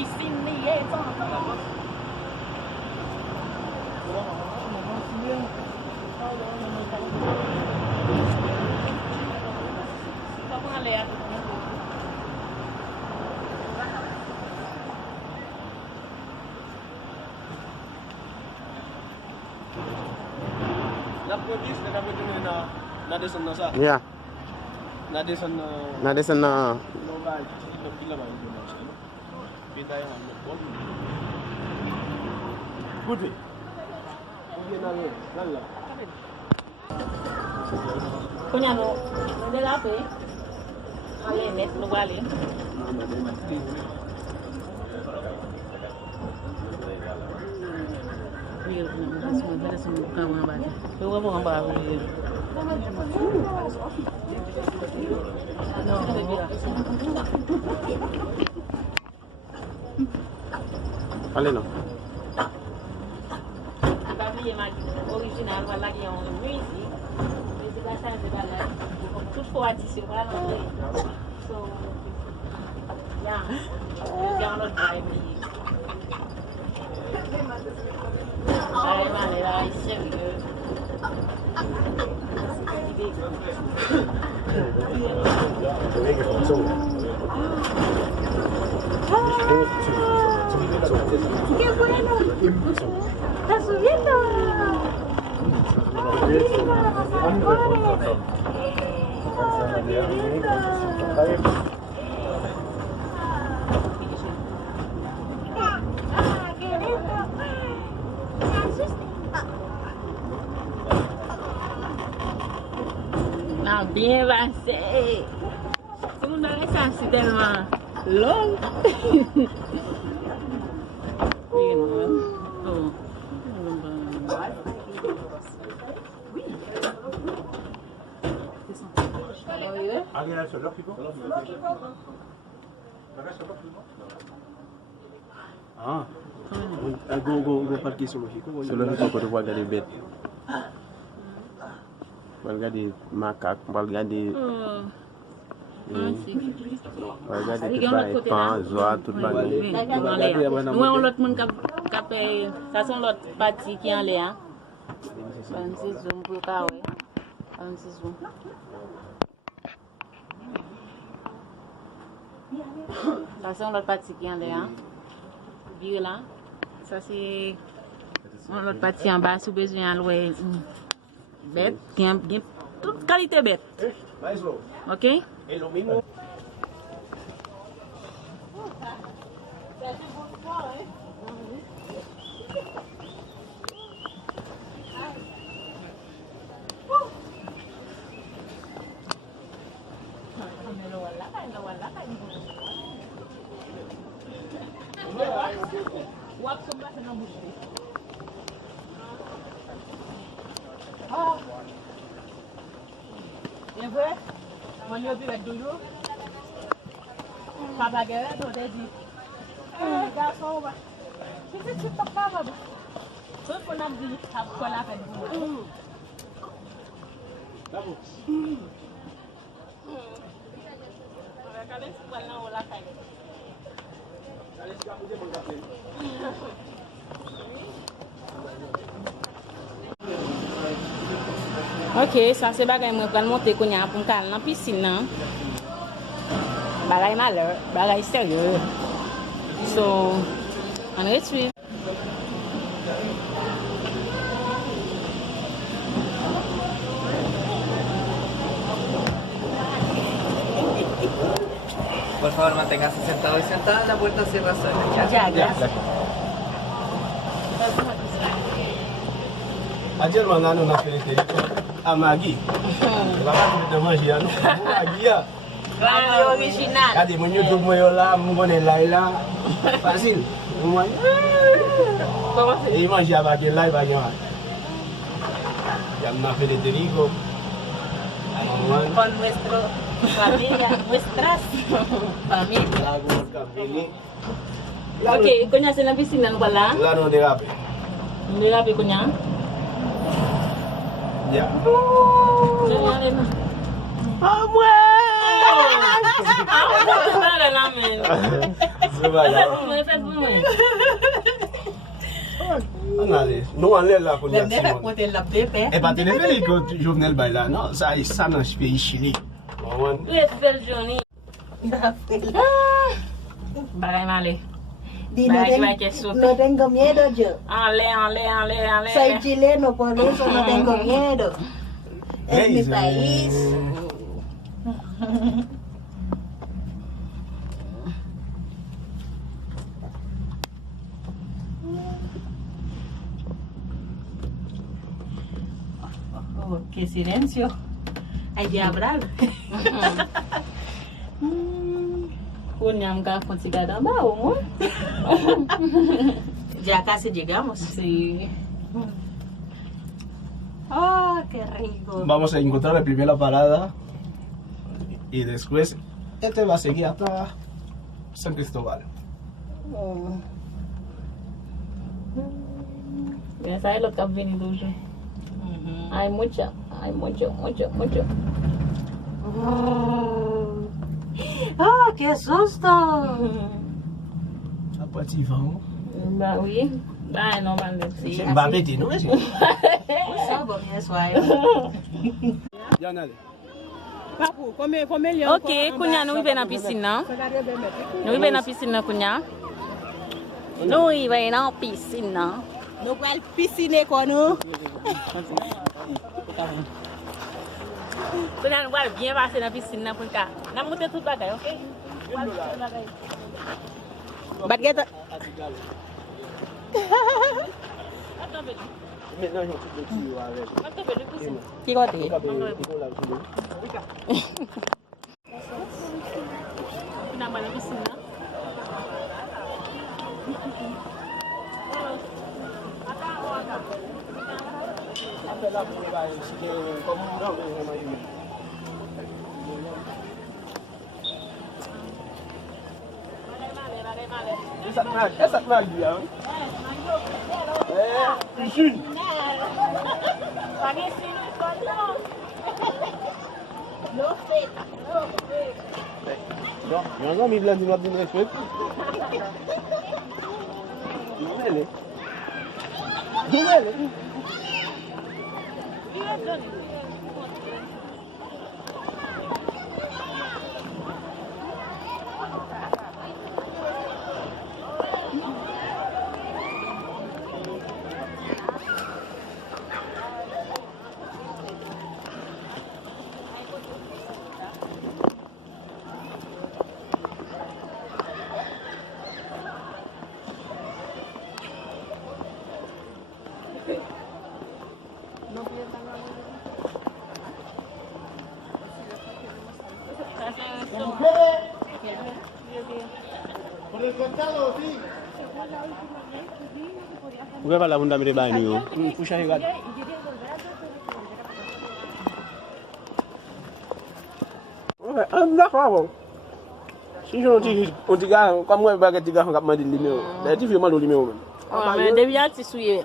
piscine liée, ça. La police n'a pas donné na descendre ça. Yeah. Na descendre. Na descend na. No bag. No pila ba yung na siya. Pita yung ano po. Good. Hindi na rin. Lala. Kunya mo, hindi lapi. Ale, net no wali. Mira, semua kawan abad. Lu apa ngapa aku ni? Allez non. Tapi yang original lagi yang music. Music asal sebenarnya. Toutefois d'ici voilà. So, yeah. Jangan lupa ini. Saya mana lah serius. ¡Qué bueno! ¡Está subiendo! Non, bien avancé. Tout le monde ça, c'est tellement long. Ah. Go parquer sur le Mexico. Sur le Mexico, tu vois regarder bêtes. On va regarder macaques, on va regarder. On va regarder tout ça, pan, joie, tout ça. Nous avons l'autre monde qui a payé. Ça sont l'autre partie qui est en l'air. On se zoom pour le on se zoom. Ça c'est l'autre partie qui est en l'air. Vire là. Ça c'est l'autre partie en bas sous besoin de louer bête qui a toute qualité bête. OK? Et lo mismo. Bien vrai? Moi, je vais avec Doudou. Papa Guerre, on t'a dit. Garçon, c'est pas grave. Tout le monde a dit, à quoi la fête vous? Bravo. Ok, ça c'est bagay moi pral monter konya pour kal dans piscine nan. Bagay malheur, bagay sérieux. So, on retrouve. Por favor, manténgase sentado y sentada, la puerta cierra sola. Ya, gracias. Ayer manano na ferreteria a Magui. Ela vai manger no Magui. Claro, original. Kadi mo YouTube mo yola mo ngone Laila. Fácil. Mo. ¿Cómo se E manger a Magui live ba nyawa. Ya na ferreteria ko. Con nuestro familia, nuestras familias. Lago kabili. Ok, konya sa piscina wala? Lano de gape. Hindi gabi konya. Ya. Jangan. Ah, buat. Aku tak tahu nama. C'est pas grave. On allait. Nous on est là pour dire Simon. Et pas téléphoner que Jovenel bail là. Non, ça dans le pays Chili. Bagay male. Di No tengo miedo yo. Ale. Soy chileno, por eso no tengo miedo. Es mi país. Oh, qué silencio. Hay que hablar. Kunyamka considerada bom. Ya casi llegamos. Sí. Oh, qué rico. Vamos a encontrar la primera parada y después este va a seguir hasta San Cristóbal. Ya sabes lo que ha venido hoy. Hay mucho. Oh, qué susto. A partir vamos. Bah oui. Bah normal. Sí. Va a pedir, ¿no es? Eso, con eso ahí. Ya nada. Ok, kunya nou ive nan piscine nan. Nou ive nan piscine nan kunya. Nou ive nan piscine nan. Nou pral piscine kon nou. Kunya nou wale bien pase nan piscine nan pou nka. Nan moute tout bagay, ok? Bat geto. Maintenant, je vais te dire avec. Ki kote? Kunya wale piscine nan. Essa nagui, hein? Piscine. Non, non, mais il a dit de respect. Pourquoi pas la bunda me débat nous? Puxa regado. D'accord. Si je dis, on dit comme moi, baguette de gars, on va dire numéro. Mais tu fais mal au numéro même. Oh, mais devia ti souye.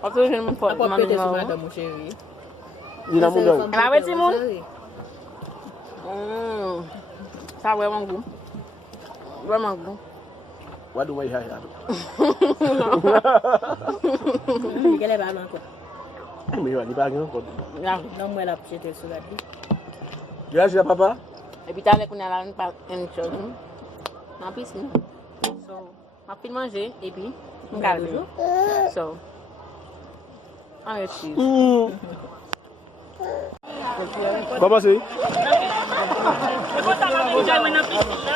Parce que je ne me porte pas. mon chéri. Il a mon don. Ah ouais, Simon? Ça vraiment goût. Vraiment goût. What do I have? Quelle est la main quoi? Mais il va pas encore. Non, moi la petite sur la vie. Gracias, papa. Et puis t'as les qu'on a là une chose. En piscine. So, on peut manger et puis on garde. So, on excuse. Comment c'est? C'est quoi ça va manger dans la piscine là?